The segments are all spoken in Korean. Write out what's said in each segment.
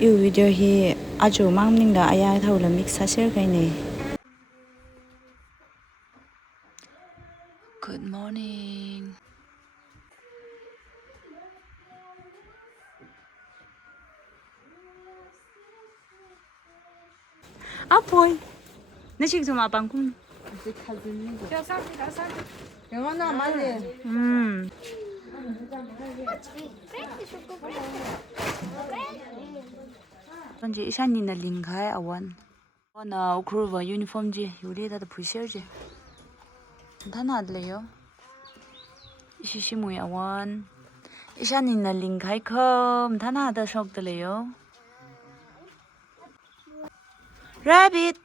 이 비디오 히 아주 망닝다 아야 타올라 믹스 하실 거네. Good morning. 아 보이. 내 지금 좀 아방군. 영원아 말래. 현재 이산이나 링가에 아원. 나 오크루바 유니폼지 요리에다 부셔지. 단하들래요. 이시시무이 아원. 이산이나 링가에 컴 단하다 속들래요. Rabbit.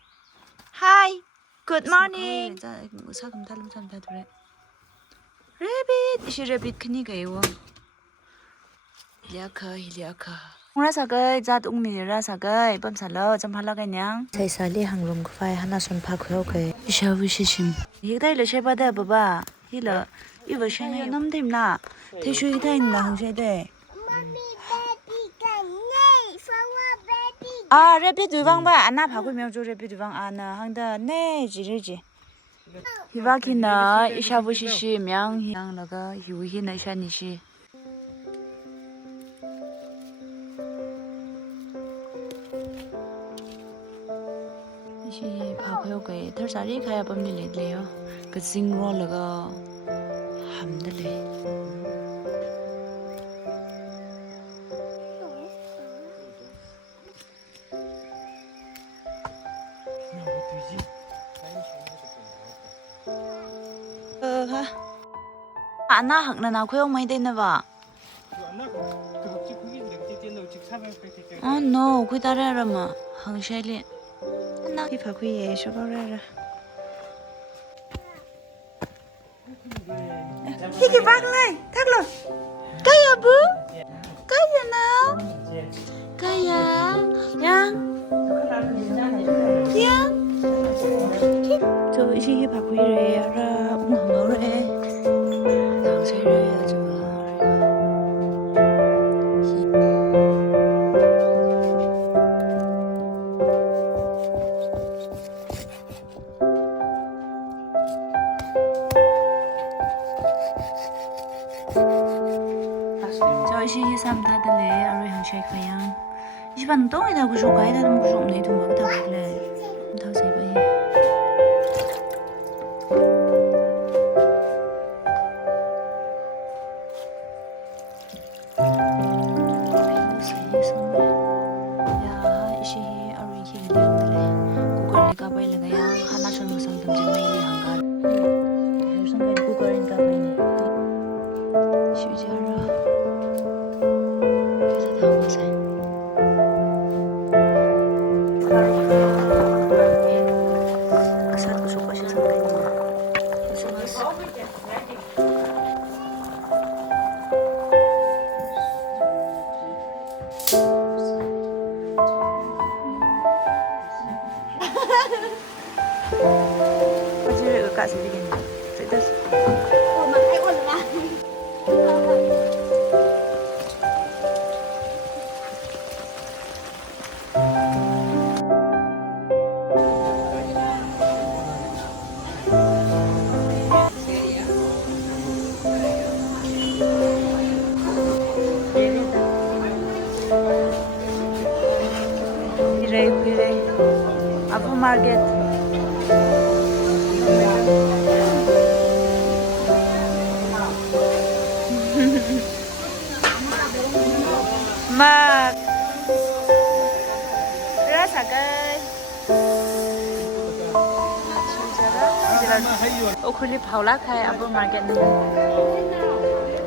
Hi. Good morning. 자, 사금 달름 참 다들래. Rabbit. 이시 rabbit 크니가요. 힐리아카. Rasagai zat ungni rasagai bam salo jam halagai nyang sai sali hanglum khwai hana son pha khyo kai shawu shishim hidai le sheba da baba hila iwa shang nam dim na te shu hidai na hang shai de a rabbit du bang ba ana pha khoi myang jo rabbit du bang ana hang da ne ji ri ji hiwa kina shawu shishim yang hang laga hiu hi na sha ni shi 시 바보요게 털살이 가야 범리 레요 그 징롤러가 함들래 하 안나 학나 나 고용 많이 되나 봐 no kui tarara ma hang shaili na ki pha kui ye sho ra Hiki bak lai thak lo kaya bu kaya nào kaya yang cho isi hi pha kui re ra ngong ngau re dang sai re cho 시 삼다들래 아로 향샤이 그냥 이반 똥에다 구조 가이다는 구조 없네 좀 먹다 볼래 다 세바이 야 이시 아로 이히 리안들래 구걸리 가바이 레가야 하나 좀 무슨 좀 제마이리 한가 무슨 거 구걸인 가바이네 쉬지하라 Kak sendiri kan, cerita. Oh, makai on lah. Pirai, apa market? Mak rasa kai okuli paula kai abu market ni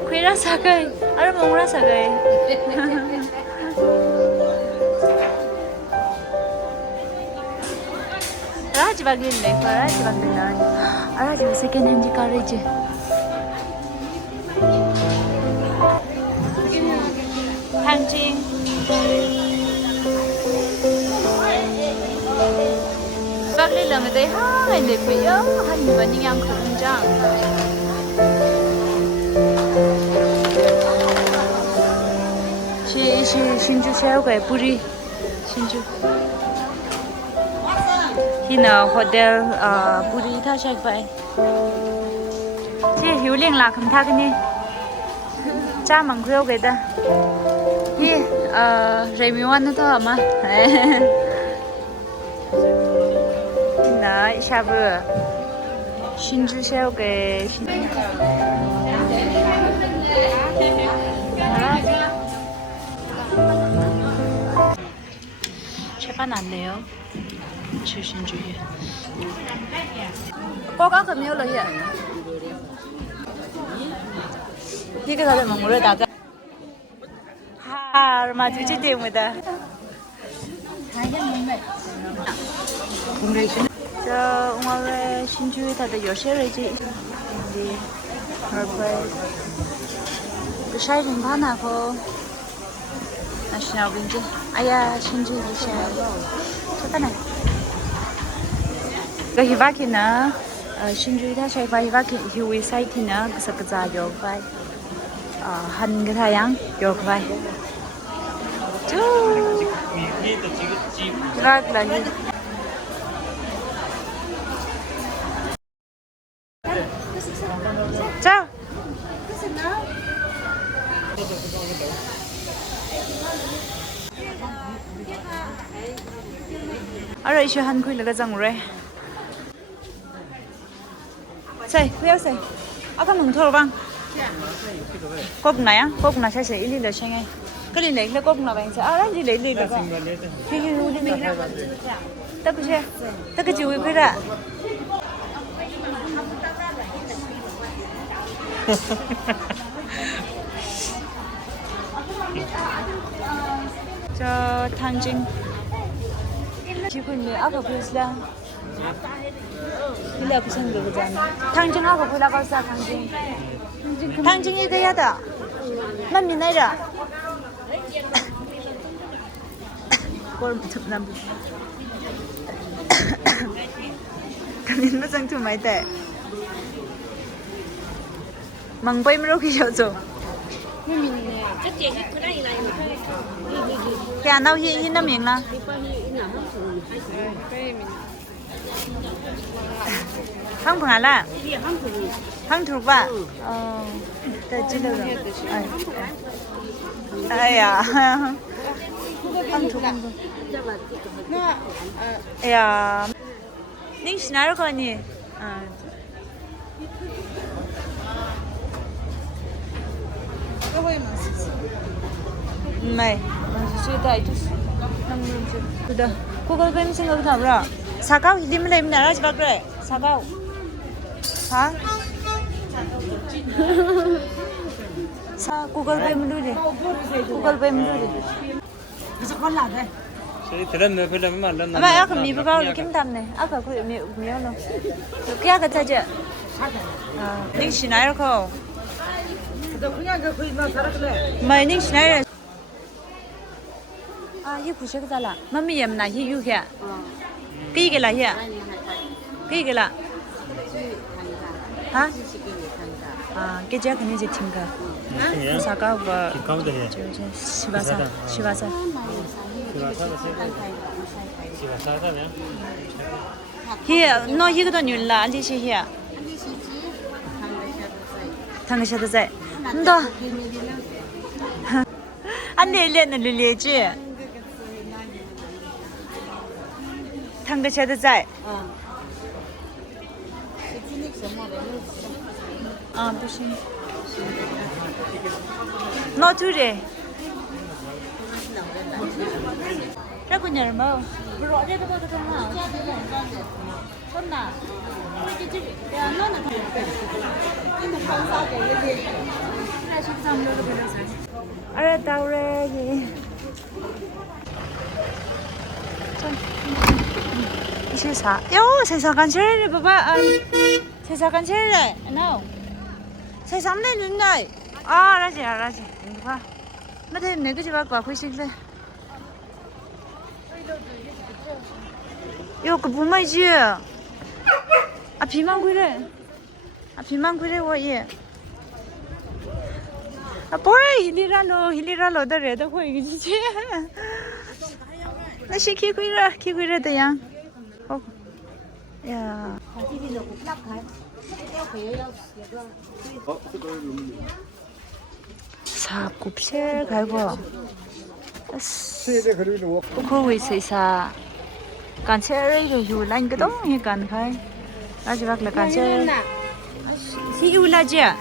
kui rasa kai ada mau rasa kai raj bagil le raj bagil raj second hand di garage 한징 bác đi lần tới hai để quý hai người vẫn đang khủng trang chị 是新竹小个뿌리 신주. Hina hotel 뿌리 다 샤이 바이. 지 휴링 라 감타그니. 자 망고요 게다. 히 레미완 더 아마. 나 샤브 신주 샤오게 제반 안 돼요. 신주에. 꼬가 금요로 해. 이게 다 되면 뭐래 나가. 하, 마주치 때문이다. 저 오늘 신주에 다들 요새래지. 그 샤이링 하나고 나시나 빈지 아야 신주 이샤 좋다네. 그 히바키나 신주이다 샤이바 히바키 히위 사이티나 그 사자요 바이 한 그사양 요 바이 쭈 그라글라니 자 알아 이슈 한 kuy 장래 xây khuya xây ác mừng thôi băng cốp này á cốp này sẽ đi được xem nghe cái đi lấy cái cốp nào bạn sẽ đấy đi lấy được khi đi mình tất cái xe tất cái chiều cái ra 저 탕진 기분이 아까 그랬어. 일레 그 생각 그잖아. 탕진하고 불나가서 탕진. 탕진이 돼야 돼. 난 미나라. 꼴 참남. 간인 마장 좀 많이 돼. 망바임으로 기셔줘. cái nào hi nó miệng là không phải là không thuộc ba tại chỉ được rồi ai à không thuộc ai à nín xin nói coi nè mày sudah itu sudah Google Pay 생각 다 알아 사과ው 히디면 되면 알아지 봐 그래 사과ው 하 사 Google Pay 물으래 Google Pay 물으래 그래서 걸라래 들었네 필름 말랐나 아마 아까 미부가 느낌 담네 아까 그 미어노 그게 아까 자지 ning 신나요 거 그냥 그 거기만 살았길래 mày ning 신나요 à ये पूछे क्या ला मम्मी ये मना ये यू क्या कहीं के ला ये कहीं के ला हाँ के जगह कहीं से ठिंगा साका वा 가운데 해 शिवासा शिवासा 시바사다냐 here no ये तो नहीं ला अंजी से here thằng cái sao vậy 너 anh đi lên là lười chứ thằng cái sao vậy à不行nó chú đi rất có nhờ mà rõ đây có cái nào không nào nó là 알았다 그래. 세사. 요 세사 간절해 봐봐. 세사 간절해. No. 세삼네 눈나이. 아 알았지 알았지. 누가? 나 대체 내가 집 갖고 와고 있을래. 이거 그 뭐마이지? 아 비만 그래. 아 비만 그래 와 얘. Apoi hilira lo da re da hoi gi chi. Na shi ki kuira da yang. Oh. Ya. 사 곱실 갈고. 세대 그리고 우코위 세사. 간체를 요 라인 그동 해 간khai. 마지막 라 간체. 시 유라지야.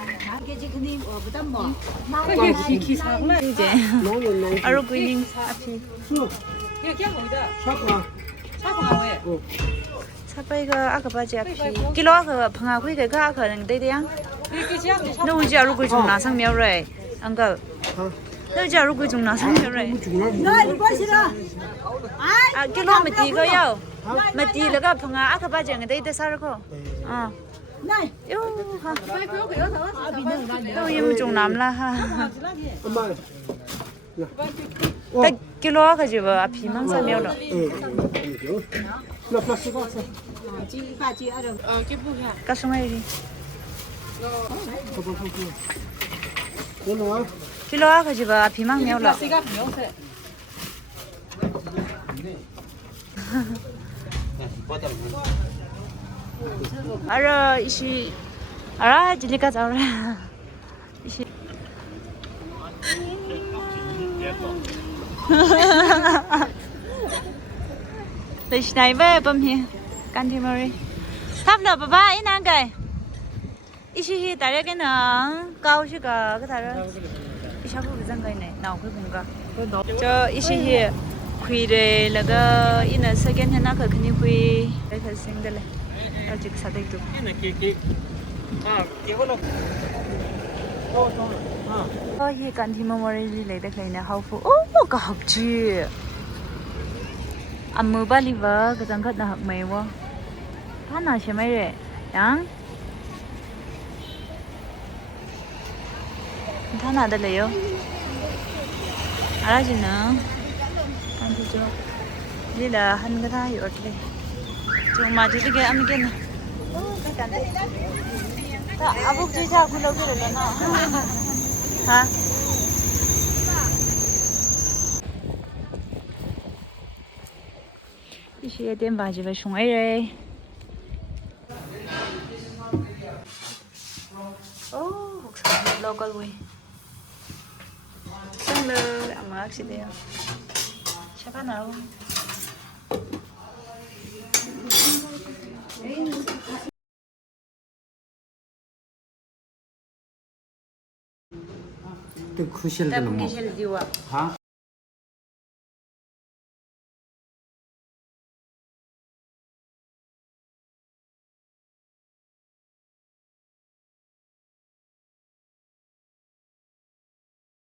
이제 아로 그닝 앞이 이거 그냥 먹이다. 샤파 사과 왜? 사파이가 아까 바지 앞이 킬로가 방아구이 그 아까 데데야 이렇게 지야 돼. 너 이제 아로 그 좀 나상 묘래 안가 너 이제 아로 그좀 나상 묘래 나 이거 싫어. 아 킬로 마티가요 마티가 방아 아까 바지 안 데데 살고 어 나. 요 하. 빨리 그거 그거 더. 아 비는 나. 또 이거 좀 남라 하. 엄마 딱 킬로가 지고 앞이 망사 묘로 나 플라스틱 왔어 가슴에 오늘 킬로가 지고 앞이 망 묘로 시가 명세. 알아 이시 알아 질리까 자라 이시 lấy này về bấm hi can thì mày thắp lửa bà ít năng cái ít khi tại đây cái nó cao chứ cả cái thằng đó ít sao cũng cái này nào cái cũng cả cho ít khi khui đây là cái ít là second hand cái cái khui cái cái sinh đây ở chỗ sao đây tụ hi can thì mày lấy đây cái này hậu phụ cái học chi 아무 발리바 그장 갔다 메워 하나 셔메레 양 하나 달래요 알아지나 안되죠 리라 한가다 요래 좀 맞으게 암게나 아북 주자 굴러그러나 하一些点吧，就会送爱人。哦，好看，local way。生了，阿妈吃的呀。吃饭了。또 구실도但不 뭐 给写的丢啊。 하